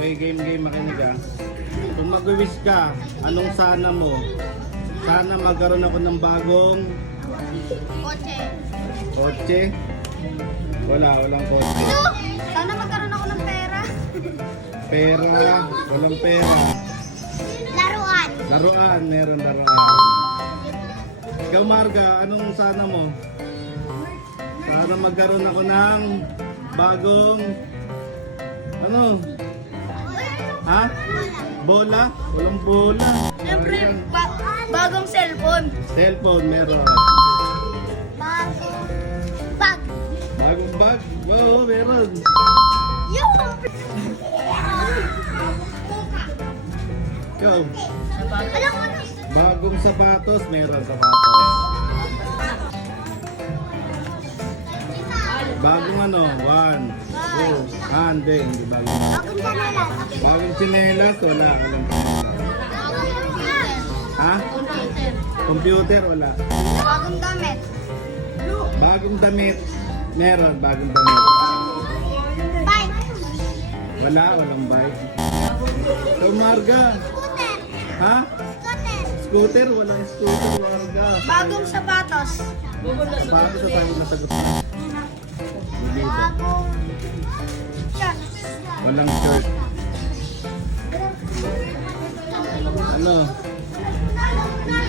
Okay, game, makinig ah. Kung mag-wish ka, anong sana mo? Sana magkaroon ako ng bagong Kotse. kotse. Walang kotse. Sana magkaroon ako ng pera. Pera, walang pera. Laruan. Laruan, meron laruan. Ikaw Marga, anong sana mo? Sana magkaroon ako ng bagong ano? Ha? Bola? Walang bola. Siyempre, bagong cellphone. Cellphone, meron. Bagong bag. Bagong bag? Oo, meron. Yung! Ikaw, Alam mo na. bagong sapatos, meron sapatos. Bagong ano? 1, 2, hindi bagong. Bagong pamelas. Bagong tsinelas, walang. Ha? Computer, wala. Bagong damit. Bagong damit, meron, bagong damit. Bike. Walang bike. Ikaw Marga, Scooter. ha? Scooter. Scooter, walang scooter, Marga. Bagong sapatos. Paano sa tayo nasagot na? Hindi ba? Bagong shirt. Walang shirt. Ano?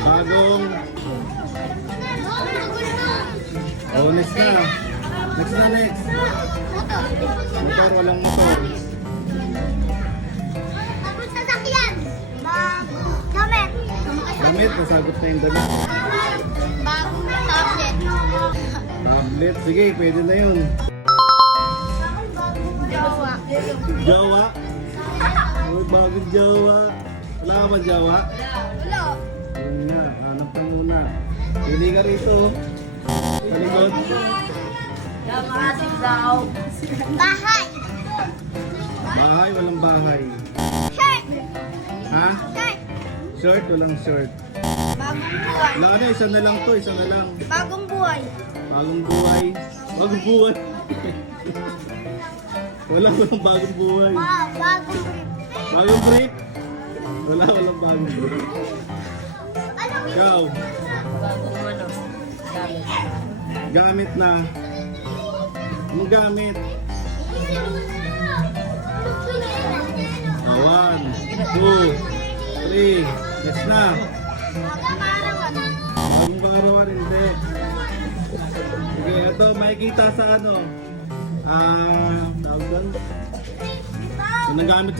Bagong... Oh, next na. Next. Motor. Motor, walang motor. Bagong sasakyan. Bagong damit. Damit, nasagot na yung damit. Bagong tablet. Tablet, sige, pwede na yun. Jowa. Jawa. Uy, bagong Jawa. Wala ka ba Jawa? Wala. Yun nga, hanap ka muna. Pili ka rito. Sa likod. Bahay. Bahay, walang bahay. Shirt. Ha? Shirt. Shirt, walang shirt. Bagong buhay. Wala na, isa na lang to, isa na lang. Bagong buhay. Bagong buhay. Bagong buhay. Walang bagong buhay. Bagong brief. Bagong brief. Walang bagong brief. Ikaw, Bagong ano, gamit. gamit na. Anong gamit? 1, 2, 3. Next na. Bagong pangarawan, hindi. Sige, ito, makikita sa ano. Tawag doon. Yung nagamit